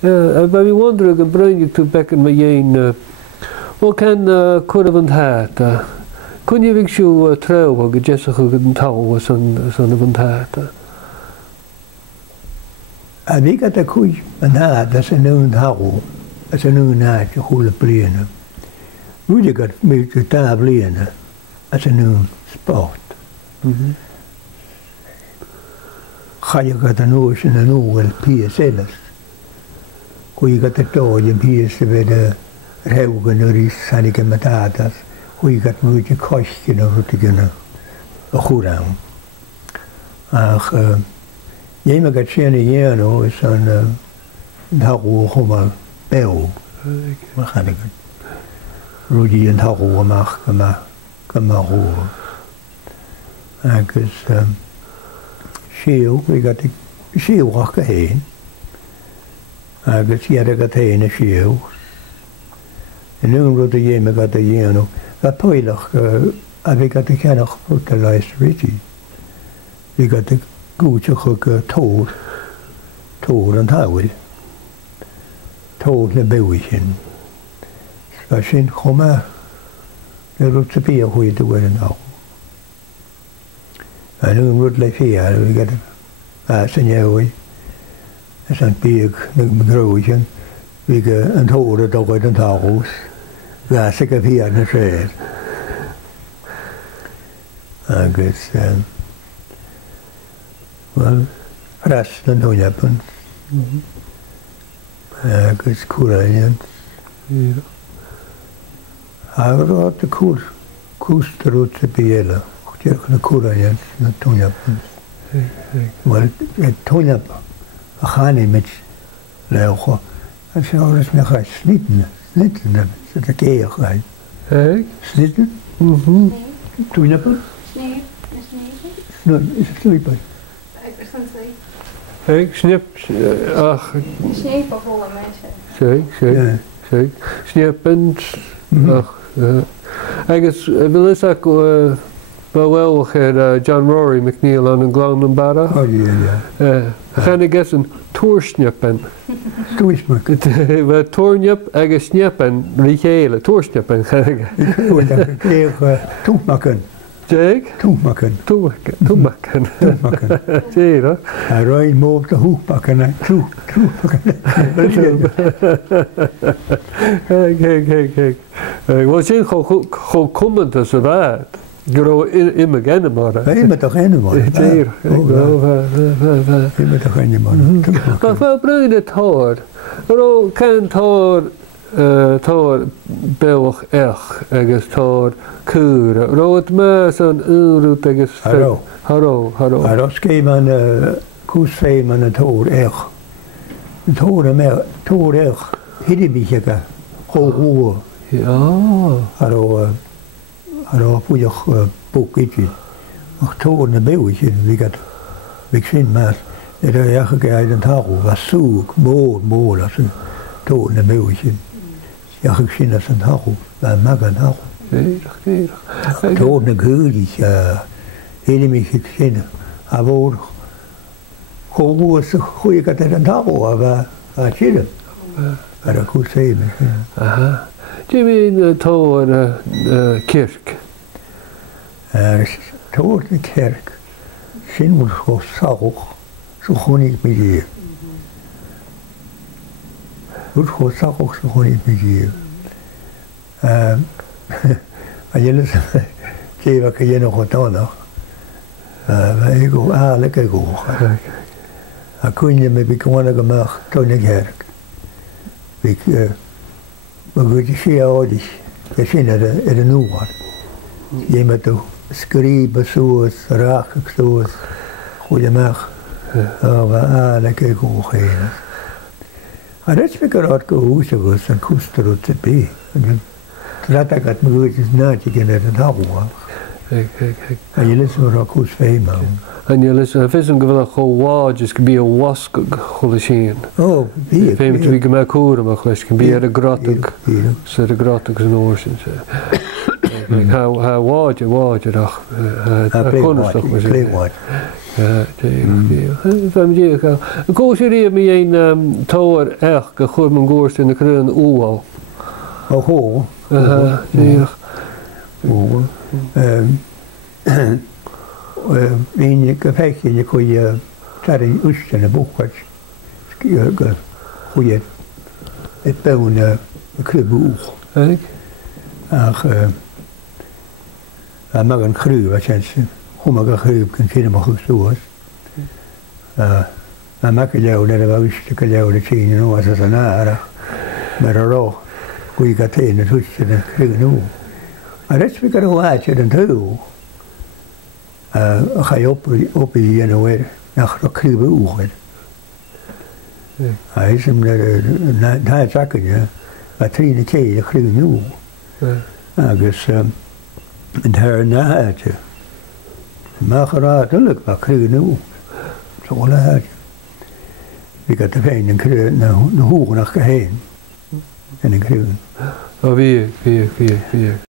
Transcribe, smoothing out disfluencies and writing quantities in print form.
But we wonder if bring you to back in my yin. What can could have had? Kun je ik zo trouw ge jesse ge touw was on van hat. En ik had koei en had dat ze nu hou. As ze nu naad je goede plenen. Hoe je gaat met de tablenen. As ze nu sport. Ga je gaat dan ook in een ogen PSL's. Hoe je gaat de touw je PS bij de reugen er is zijn ik met dat. Hoe je gaat moet je kostje nog te kunnen goed aan. Ach, jij mag het zien in je nou is een hou gewoon bel. Maar ga ik het. Hoe je een hou mag kan maar horen. En dus scheel, ik had de scheel ook heen. En dus je had het heen een scheel. En nu wordt de jij mag het je nou. Dat pijlig, heb ik het geen grote lijst Richie. Ik had de goedje gekocht, toer en houwel. Toer naar buiten. Als je kom maar, dan wordt het weer hoe je het doet en al. En nu wordt het weer, ik had een jouw, en zo'n piek, een grootje, ik een toer dat uit het huis. Ja, ik heb hier een schreef. En dus, wel, rest dan doe je hebben. En dus, koeien. Hij had de koers eruit te bejelen. Ik heb een koeien, dat doe je hebben. Maar het doe je hebben. We gaan niet met leugen. En zo is me gaan slitten. Slitten. Dat ik eer ga. Slitten? Doe je dat? Nee, nee, is het slepen? Ik ben sleep. Ik snip, ach. Sneep of alle mensen. Zeker. Snippend, ach. Ik wil eens ook wel John Rory McNeil aan een Glen en Barra. Oh ja. Ga ik eens een toersnippen. Toersnippen? We toornjep, ik snippen, Mhìcheil, toersnippen ga ik. Ik kreeg toemakken. Zeker? Toemakken. Toemakken. Zie je? Hij rijdt me op de hoek pakken. Toemakken. Kijk. Wat zijn gewoon komen tussen waar? Gewoon in mijn gennen maar. In mijn toch gennen maar. Zeker. In mijn toch gennen maar. Maar wat brengt het hoor? Ro kan tor belg echt, ergens tor kuren. Ro het maar zo'n unroet ergens. Haro. Haro schreef aan koesvee met het hoor echt. Het hoor echt. Hidden beetje hoor. Ja. Haro voelig boekje. Ach hoor een beeltje. Ik vind maar. Dat hij eigenlijk uit het hoor was zoek. Mooi als een toon een beeltje. Ja, ik zie dat ze een hagel, bij mag een hagel. Keurig. Toon een geurig, helemaal gezien. Hij wordt gewoon goeie kat uit een hagel, maar chillen. Maar dat goed zeggen. Aha. Jimmy, toon kerk. Toon de kerk. Zin moet gewoon zalig, zo gewoon niet meer hier. Goed gewoon zag ook zo gewoon niet meer hier. Maar jullie zeggen, wat kan je nog wat doen nog? Ik go, lekker goed. Dan kun je met bekomen gemaakt toen ik kerk. Maar goed, je ziet oudisch. Je ziet er een nieuw. Je moet toch schrijven zoals, raken zoals. Goedemiddag. Lekker goed. Maar dat is een keer uitgehouden was en koest er te bij. Dat ik het me goed is naadje in het houwen. En je leest maar ook koest veel man. En je leest, het is een geweldig gewaad, het kan be een wask gelegen. Oh, wie? Ik weet niet wie ik horen mag, het kan be een grottig. Zo de grottig zijn oorzaak. ha wáide ach constach was léháid. Go sé riamh mi ein tóir ech go chum an gúirt in na crún úáil. Ó hó. Bhíon go féicine chuí taring uiste na búchaid go chuí bena na crúbúch. Ach me an chrúb a sé chuma go chrúb gan cinach ús. A me go leabh le a bhiste go leabh le tíine nó as an áach mar a rá chuí go taon na tuiste na chrúnú. A réit fi go bhhaid an tú a cha opaí dhéanamhir nach ra críbe úchaid. A isam na teacaine a trína cé a chrúnú. Agus an thar na háte. Má chu rá dulag a chrúnú. Tá le háte. Bhí go a féin na húganach go héin in an chrún. Bhí.